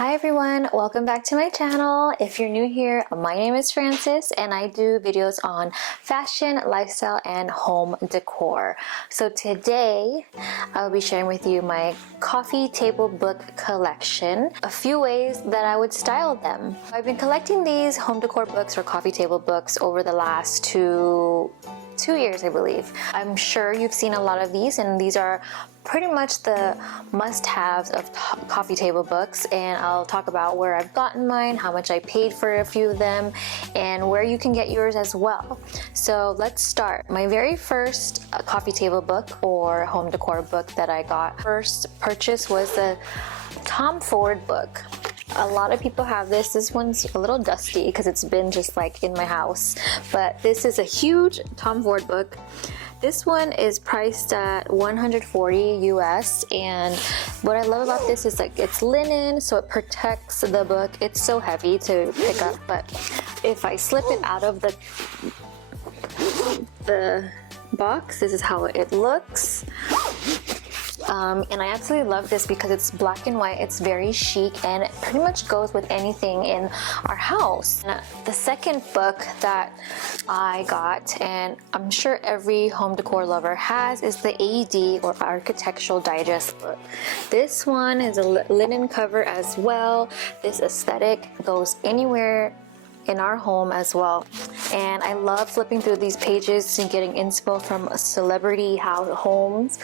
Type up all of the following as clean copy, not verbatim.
Hi everyone, welcome back to my channel. If you're new here, my name is Frances and I do videos on fashion, lifestyle, and home decor. So today I'll be sharing with you my coffee table book collection, a few ways that I would style them. I've been collecting these home decor books or coffee table books over the last two years, I believe. I'm sure you've seen a lot of these, and these are pretty much the must-haves of coffee table books, and I'll talk about where I've gotten mine, how much I paid for a few of them, and where you can get yours as well. So let's start. My very first coffee table book or home decor book that I got first purchase was the Tom Ford book. A lot of people have this. This one's a little dusty because it's been just like in my house, but this is a huge Tom Ford book. This one is priced at $140 US, and what I love about this is like it's linen, so it protects the book. It's so heavy to pick up, but if I slip it out of the box, this is how it looks. And I absolutely love this because it's black and white, it's very chic, and it pretty much goes with anything in our house. And the second book that I got, and I'm sure every home decor lover has, is the AD or Architectural Digest book. This one is a linen cover as well. This aesthetic goes anywhere in our home as well, and I love flipping through these pages and getting inspo from celebrity homes.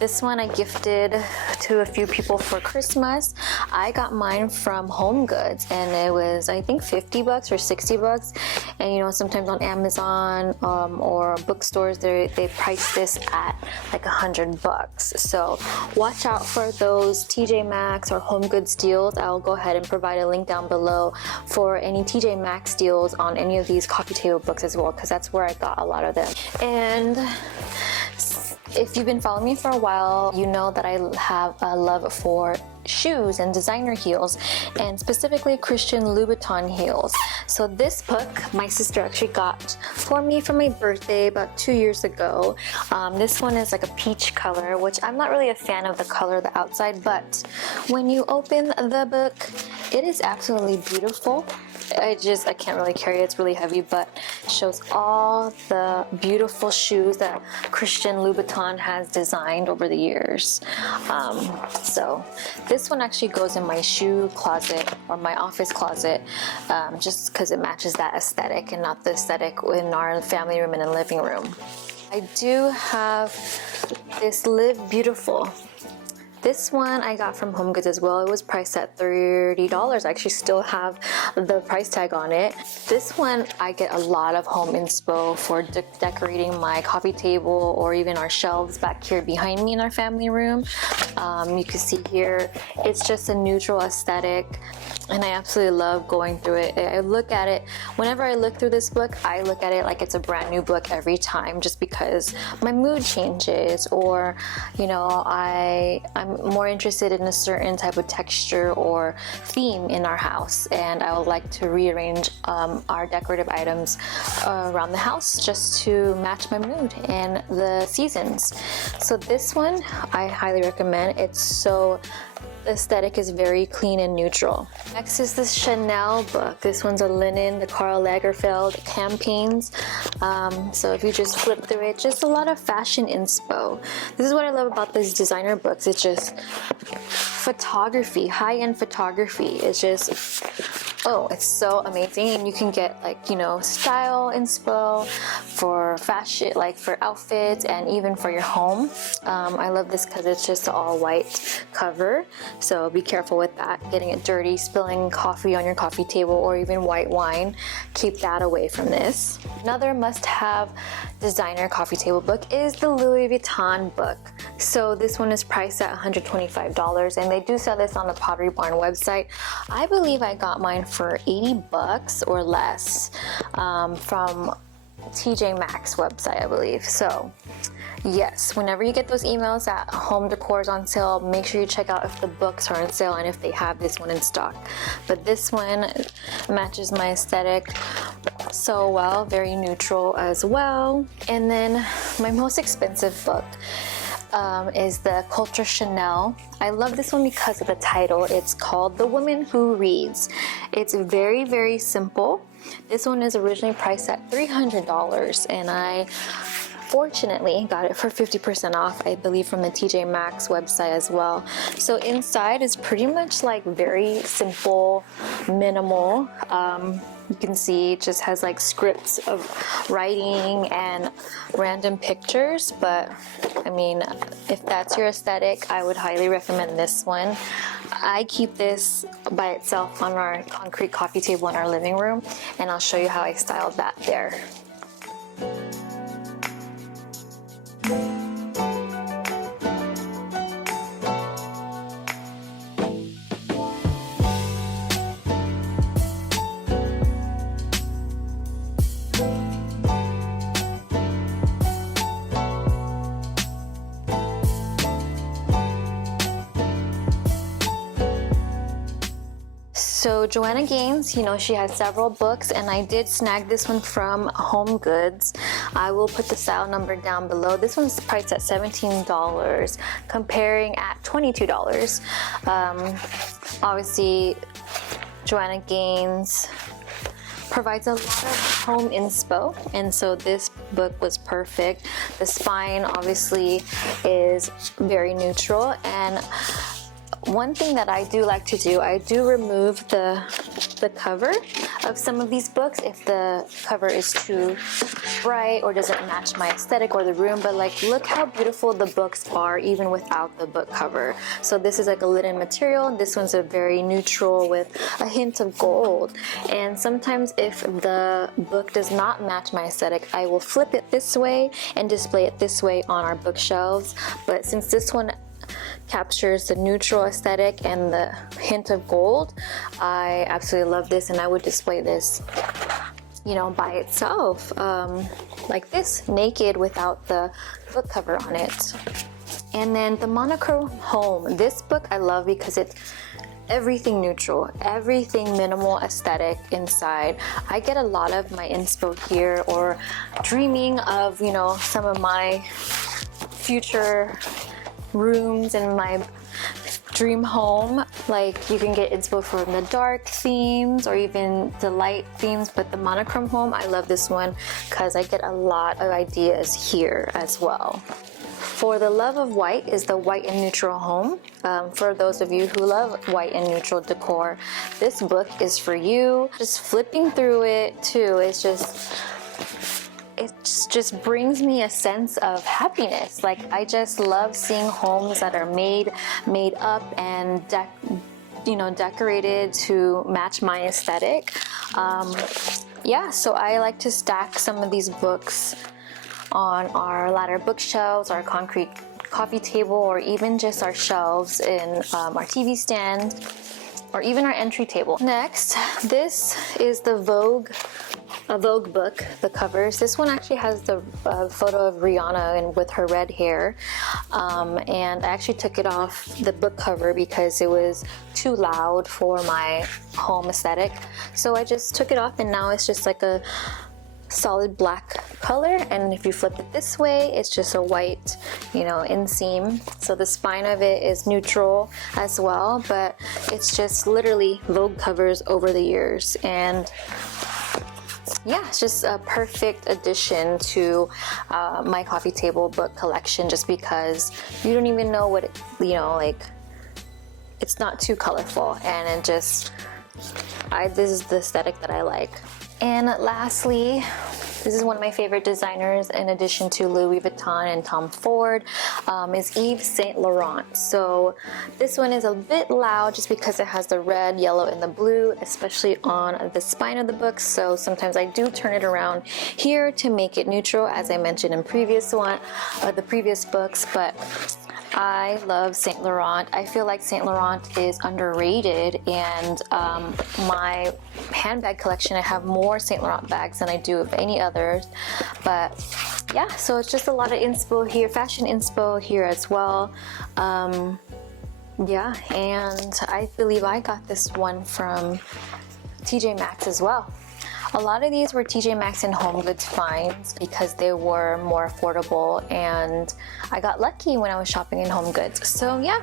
This one I gifted to a few people for Christmas. I got mine from Home Goods, and it was I think $50 or $60, and you know, sometimes on Amazon or bookstores they price this at like $100. So watch out for those TJ Maxx or Home Goods deals. I'll go ahead and provide a link down below for any TJ Maxx deals on any of these coffee table books as well, because that's where I got a lot of them. And if you've been following me for a while, you know that I have a love for shoes and designer heels, and specifically Christian Louboutin heels. So this book my sister actually got for me for my birthday about 2 years ago. This one is like a peach color, which I'm not really a fan of the color of the outside, but when you open the book, it is absolutely beautiful. I can't really carry it, it's really heavy, but it shows all the beautiful shoes that Christian Louboutin has designed over the years. So this one actually goes in my shoe closet or my office closet, just because it matches that aesthetic and not the aesthetic in our family room and in living room. I do have this Live Beautiful. This one I got from Home Goods as well. It was priced at $30. I actually still have the price tag on it. This one I get a lot of home inspo for decorating my coffee table or even our shelves back here behind me in our family room. You can see here it's just a neutral aesthetic, and I absolutely love going through it. I look at it, whenever I look through this book, I look at it like it's a brand new book every time, just because my mood changes, or you know, I'm more interested in a certain type of texture or theme in our house, and I would like to rearrange our decorative items around the house just to match my mood and the seasons. So this one I highly recommend. It's so the aesthetic is very clean and neutral. Next is this Chanel book. This one's a linen, the Karl Lagerfeld campaigns. So if you just flip through it, just a lot of fashion inspo. This is what I love about these designer books. It's just photography, high-end photography. It's just, oh, it's so amazing. And you can get like, you know, style inspo for fashion, like for outfits and even for your home. I love this because it's just an all white cover. So be careful with that, getting it dirty, spilling coffee on your coffee table, or even white wine. Keep that away from this. Another must-have designer coffee table book is the Louis Vuitton book. So this one is priced at $125, and they do sell this on the Pottery Barn website. I believe I got mine for $80 or less from TJ Maxx website, I believe. So yes, whenever you get those emails that home decor is on sale, make sure you check out if the books are on sale and if they have this one in stock. But this one matches my aesthetic so well, very neutral as well. And then my most expensive book is the Culture Chanel. I love this one because of the title. It's called The Woman Who Reads. It's very, very simple. This one is originally priced at $300, and I fortunately got it for 50% off, I believe, from the TJ Maxx website as well. So inside is pretty much like very simple, minimal. You can see it just has like scripts of writing and random pictures, but I mean, if that's your aesthetic, I would highly recommend this one. I keep this by itself on our concrete coffee table in our living room, and I'll show you how I styled that there. So Joanna Gaines, you know, she has several books, and I did snag this one from Home Goods. I will put the style number down below. This one's priced at $17, comparing at $22. Obviously, Joanna Gaines provides a lot of home inspo, and so this book was perfect. The spine obviously is very neutral, and one thing that I do like to do, I do remove the cover of some of these books if the cover is too bright or doesn't match my aesthetic or the room. But like, look how beautiful the books are even without the book cover. So this is like a linen material. This one's a very neutral with a hint of gold. And sometimes if the book does not match my aesthetic, I will flip it this way and display it this way on our bookshelves. But since this one captures the neutral aesthetic and the hint of gold, I absolutely love this, and I would display this, you know, by itself, like this, naked without the book cover on it. And then the Monochrome Home. This book I love because it's everything neutral, everything minimal aesthetic inside. I get a lot of my inspo here, or dreaming of, you know, some of my future rooms in my dream home. Like, you can get inspo from the dark themes or even the light themes, but the Monochrome Home, I love this one because I get a lot of ideas here as well. For the Love of White is the White and Neutral Home. For those of you who love white and neutral decor, this book is for you. Just flipping through it too, it just brings me a sense of happiness. Like, I just love seeing homes that are made up and decorated to match my aesthetic. Yeah, so I like to stack some of these books on our ladder bookshelves, our concrete coffee table, or even just our shelves in our TV stand, or even our entry table. Next, this is the Vogue book, the covers. This one actually has the photo of Rihanna and with her red hair, and I actually took it off the book cover because it was too loud for my home aesthetic. So I just took it off, and now it's just like a solid black color, and if you flip it this way, it's just a white, you know, inseam. So the spine of it is neutral as well, but it's just literally Vogue covers over the years. And yeah, it's just a perfect addition to my coffee table book collection, just because you don't even know what it, you know, like, it's not too colorful, and it just, this is the aesthetic that I like. And lastly, this is one of my favorite designers in addition to Louis Vuitton and Tom Ford, is Yves Saint Laurent. So this one is a bit loud just because it has the red, yellow, and the blue, especially on the spine of the book. So sometimes I do turn it around here to make it neutral, as I mentioned in the previous books, but I love Saint Laurent. I feel like Saint Laurent is underrated, and my handbag collection, I have more Saint Laurent bags than I do of any others. But yeah, so it's just a lot of inspo here, fashion inspo here as well. Yeah, and I believe I got this one from TJ Maxx as well. A lot of these were TJ Maxx and HomeGoods finds because they were more affordable, and I got lucky when I was shopping in HomeGoods. So yeah,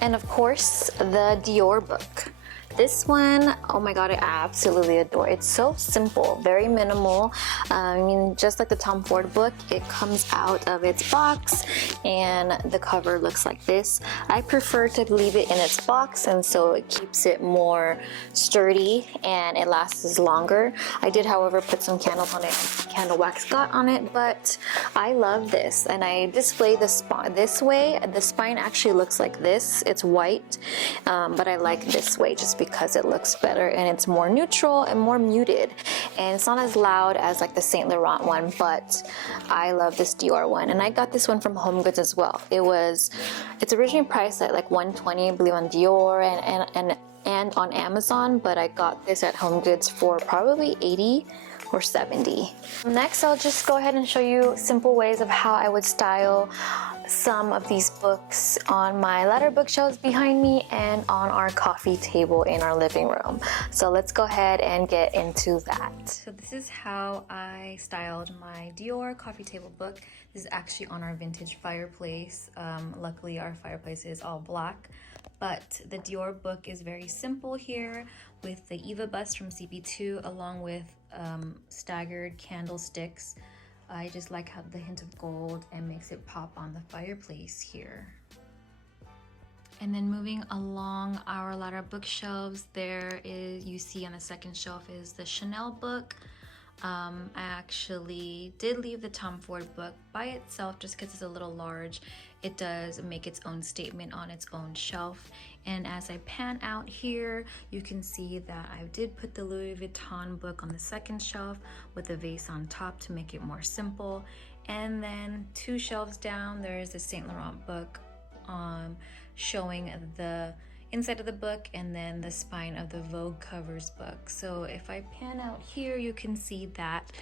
and of course the Dior book. This one, oh my god, I absolutely adore. It's so simple, very minimal. I mean, just like the Tom Ford book, it comes out of its box and the cover looks like this. I prefer to leave it in its box, and so it keeps it more sturdy and it lasts longer. I did, however, put some candles on it, candle wax got on it, but I love this, and I display the spine this way. The spine actually looks like this. It's white, but I like this way just because it looks better and it's more neutral and more muted, and it's not as loud as like the Saint Laurent one, but I love this Dior one, and I got this one from HomeGoods as well. It's originally priced at like $120, I believe, on Dior and on Amazon, but I got this at HomeGoods for probably $80 or $70. Next, I'll just go ahead and show you simple ways of how I would style some of these books on my ladder bookshelves behind me and on our coffee table in our living room. So let's go ahead and get into that. So this is how I styled my Dior coffee table book. This is actually on our vintage fireplace. Luckily our fireplace is all black, but the Dior book is very simple here with the Eva bust from CP2 along with staggered candlesticks. I just like how the hint of gold and makes it pop on the fireplace here. And then moving along our ladder bookshelves, you see on the second shelf is the Chanel book. I actually did leave the Tom Ford book by itself just because it's a little large. It does make its own statement on its own shelf. And as I pan out here, you can see that I did put the Louis Vuitton book on the second shelf with a vase on top to make it more simple. And then 2 shelves down, there is the Saint Laurent book showing the inside of the book and then the spine of the Vogue covers book. So if I pan out here, you can see that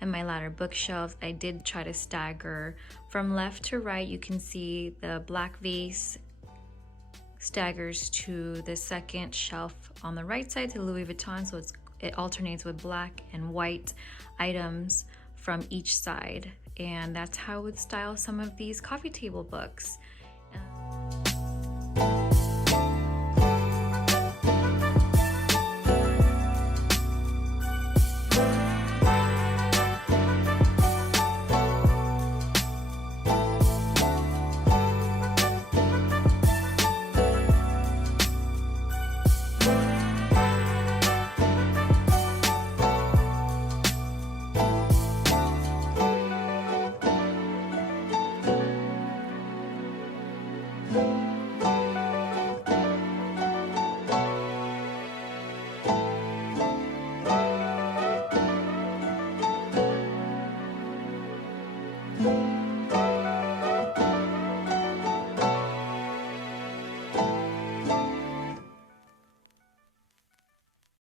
in my ladder bookshelves, I did try to stagger from left to right. You can see the black vase staggers to the second shelf on the right side to Louis Vuitton, so it alternates with black and white items from each side, and that's how I would style some of these coffee table books.